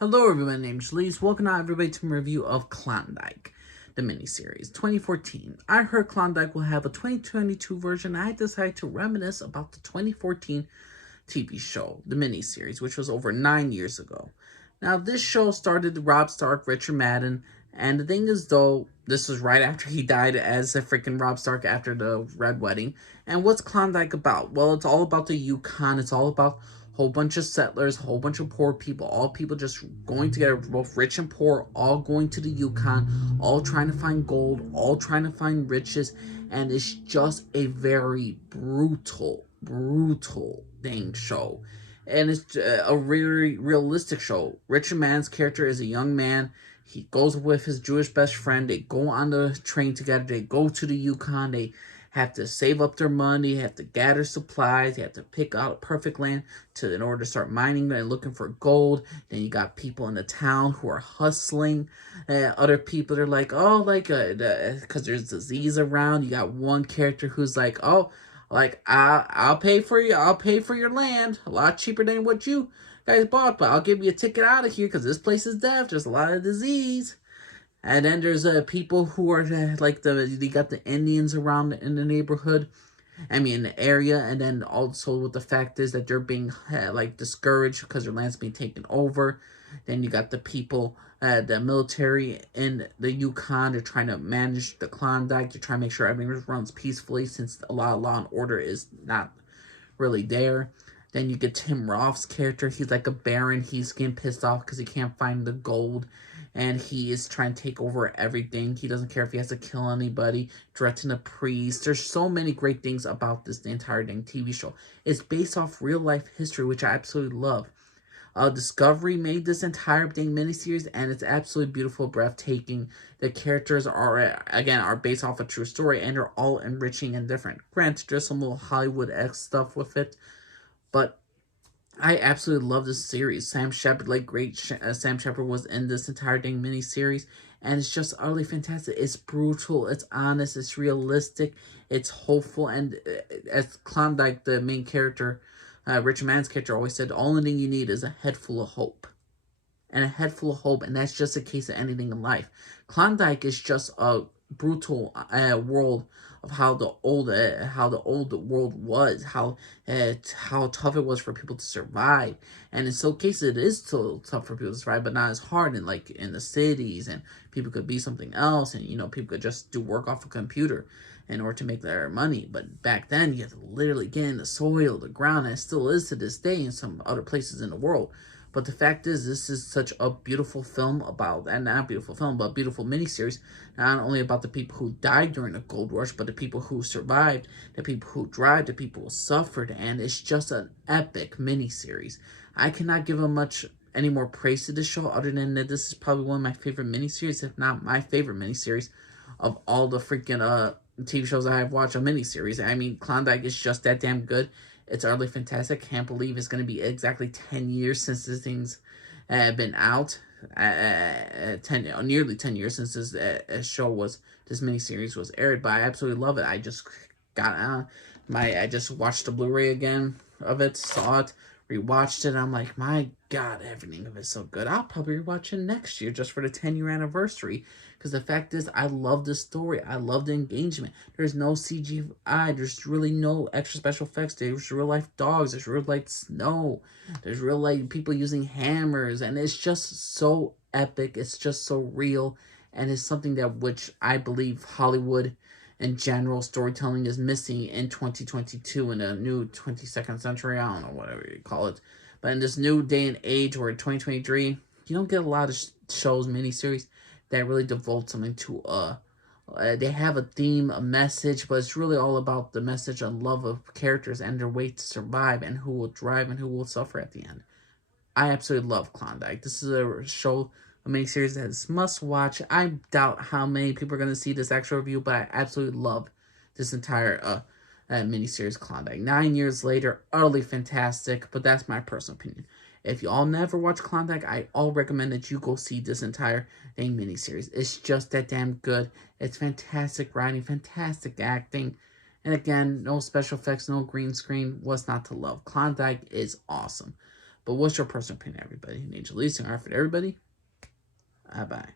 Hello everyone, my name's Lise. Welcome to everybody to my review of Klondike, the miniseries, 2014. I heard Klondike will have a 2022 version. I decided to reminisce about the 2014 TV show, the miniseries, which was over 9 years ago. Now, this show started Rob Stark, Richard Madden, and the thing is, though, this was right after he died as a freaking Rob Stark after the Red Wedding. And what's Klondike about? Well, it's all about the Yukon. It's all about whole bunch of settlers, whole bunch of poor people, all people just going together, both rich and poor, all going to the Yukon, all trying to find gold, all trying to find riches, and it's just a very brutal dang show. And it's a really realistic show. Richard Mann's character is a young man. He goes with his Jewish best friend. They go on the train together. They go to the Yukon. They have to save up their money, have to gather supplies, they have to pick out a perfect land in order to start mining and looking for gold. Then you got people in the town who are hustling. Other people are like, oh, because there's disease around. You got one character who's like, oh, like I'll pay for your land a lot cheaper than what you guys bought, but I'll give you a ticket out of here because this place is death. There's a lot of disease. And then there's people who are you got the Indians around in the neighborhood, in the area, and then also with the fact is that they're being discouraged because their land's being taken over. Then you got the people, the military in the Yukon. They're trying to manage the Klondike. They're trying to make sure everything runs peacefully since a lot of law and order is not really there. Then you get Tim Roth's character. He's like a baron. He's getting pissed off because he can't find the gold. And he is trying to take over everything. He doesn't care if he has to kill anybody, threaten a priest. There's so many great things about the entire dang TV show. It's based off real life history, which I absolutely love. Discovery made this entire dang miniseries, and it's absolutely beautiful, breathtaking. The characters are based off a true story, and they're all enriching and different. Granted, there's some little Hollywood-esque stuff with it, but I absolutely love this series. Sam Shepard, Sam Shepard was in this entire dang mini-series, and it's just utterly fantastic. It's brutal, it's honest, it's realistic, it's hopeful, and as Klondike, the main character, Richard Mann's character, always said, the only thing you need is a head full of hope. And a head full of hope, and that's just a case of anything in life. Klondike is just a brutal world of how the old world was, how tough it was for people to survive, and in some cases it is still tough for people to survive, but not as hard in the cities, and people could be something else, and people could just do work off a computer in order to make their money. But back then you had to literally get in the soil, the ground, and it still is to this day in some other places in the world. But the fact is, this is such a beautiful film and not a beautiful film, but a beautiful miniseries, not only about the people who died during the gold rush, but the people who survived, the people who thrived, the people who suffered, and it's just an epic miniseries. I cannot give any more praise to this show, other than that this is probably one of my favorite miniseries, if not my favorite miniseries of all the freaking TV shows I have watched, a miniseries. Klondike is just that damn good. It's utterly fantastic. Can't believe it's going to be exactly 10 years since this thing's been out. Nearly 10 years since this this miniseries was aired. But I absolutely love it. I just I just watched the Blu-ray again of it, saw it, rewatched it. I'm like, my God, everything of it's so good. I'll probably rewatch it next year just for the 10-year anniversary. Because the fact is, I love the story. I love the engagement. There's no CGI. There's really no extra special effects. There's real life dogs. There's real life snow. There's real life people using hammers. And it's just so epic. It's just so real. And it's something which I believe Hollywood in general storytelling is missing in 2022 in a new 22nd century. I don't know, whatever you call it. But in this new day and age, where in 2023, you don't get a lot of shows, miniseries, that really devote something to they have a theme, a message, but it's really all about the message and love of characters and their way to survive, and who will thrive and who will suffer at the end. I absolutely love Klondike. This is a show, a miniseries that is must watch. I doubt how many people are going to see this actual review, but I absolutely love this entire miniseries, Klondike. 9 years later, utterly fantastic, but that's my personal opinion. If you all never watch Klondike, I all recommend that you go see this entire dang miniseries. It's just that damn good. It's fantastic writing, fantastic acting, and again, no special effects, no green screen. What's not to love? Klondike is awesome. But what's your personal opinion, everybody? Angel Lee, saying all right for everybody. Bye-bye.